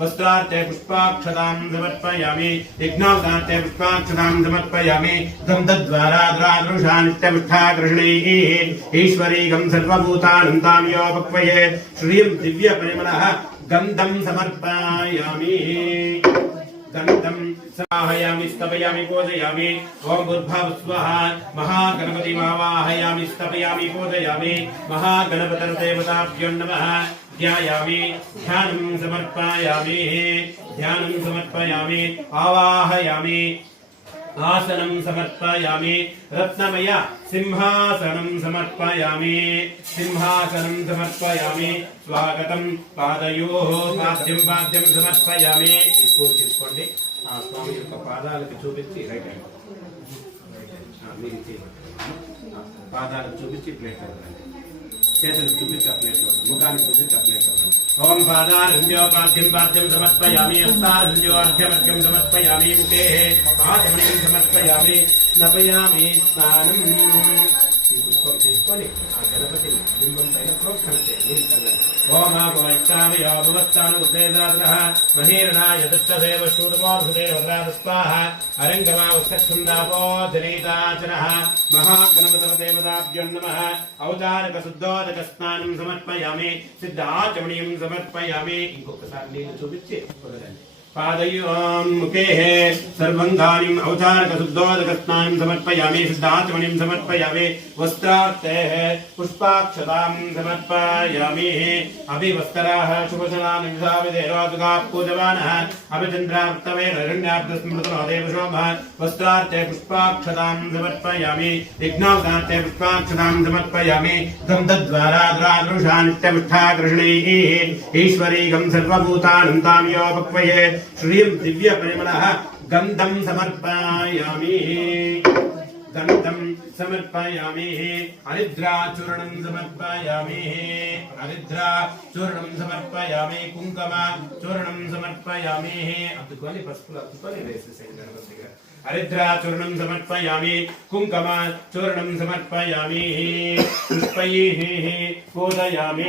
वस्त्रार्थे पुष्पाक्षतां समर्पयामि यज्ञोपवीते पुष्पाक्षतां समर्पयामि गन्धद्वारा द्वादृशा नित्यपुष्टाकृष्णैः ईश्वरीकं सर्वभूतानं तां योपक्वये श्रियं दिव्यपरिमलः गन्धं समर्पयामि गन्धं समाहयामि स्थापयामि पूजयामि ओम भूर्भुवः महागणपति आवाहयामि स्थापयामि पूजयामि महागणपतिर्देवताभ्यो नमः ध्यायामि ध्यानं समर्पयामि आवाहयामि आसनं समर्पयामि रत्नमय सिंहासनं समर्पयामि स्वागतं पादयोः पाद्यं समर्पयामि पूजिंచుకోండి ఆ స్వామి యొక్క పాదాలకు చూపించి రైట్ హ్యాండ్ మీరు పాదాలకు చూపించి ప్లేట్ చేతులు చూపించి ప్లేట్ ముఖానికి చూపించి ప్లేట్ ओम पादारविंदो पाद्यं समर्पयामि हस्तारविंदो अर्घ्यमर्घ्यं समर्पयामि मुखे आचमनीं समर्पयामि स्नापयामि स्नानं पुष्पं తీసుకొని ఆ గణపతి బింబం పైన ప్రోక్షణ చేయండి ఓం ఆపవైష్ణవయో భవస్థాన ఉద్దేదాద్రః మహీరణాయ దత్తదేవ శూరమోధుదే వరాదస్వాహ అరంగమావస్తక్షుందాపో జనేతాచరః మహాగణపతి దేవతాభ్యో నమః ఔదారక శుద్ధోదక స్నానం సమర్పయామి సిద్ధాచమణీయం సమర్పయామి ఇంకొకసారి నీళ్ళు చూపించి వదలండి पादयों मुखे सर्वंगानिम औचारक शुद्धोदक स्नानं समर्पयामि सिद्धाचमणीं समर्पयामि वस्त्रार्थे पुष्पाक्षतां समर्पयामि अभिवस्त्राः शुभशनान् विधाविदेरोदका पूजवानः अभिचन्द्रावृत्तवेररण्याब्दस्मृतनोदेवशोभः वस्त्रार्थे पुष्पाक्षतां समर्पयामि यज्ञोपवीते पुष्पाक्षतां समर्पयामि गन्धद्वारा द्वादृशा नित्यपुष्टाकृष्णैः ईश्वरीकं सर्वभूतानं तां योपक्वये श्रियं दिव्यपरिमलः गन्धं समर्पयामि हरिद्राचूर्णं समर्पयामि कुङ्कुमचूर्णं समर्पयामि हरिद्राचूर्णं समर्पयामि कुङ्कुमचूर्णं समर्पयामि पुष्पैः पूजयामि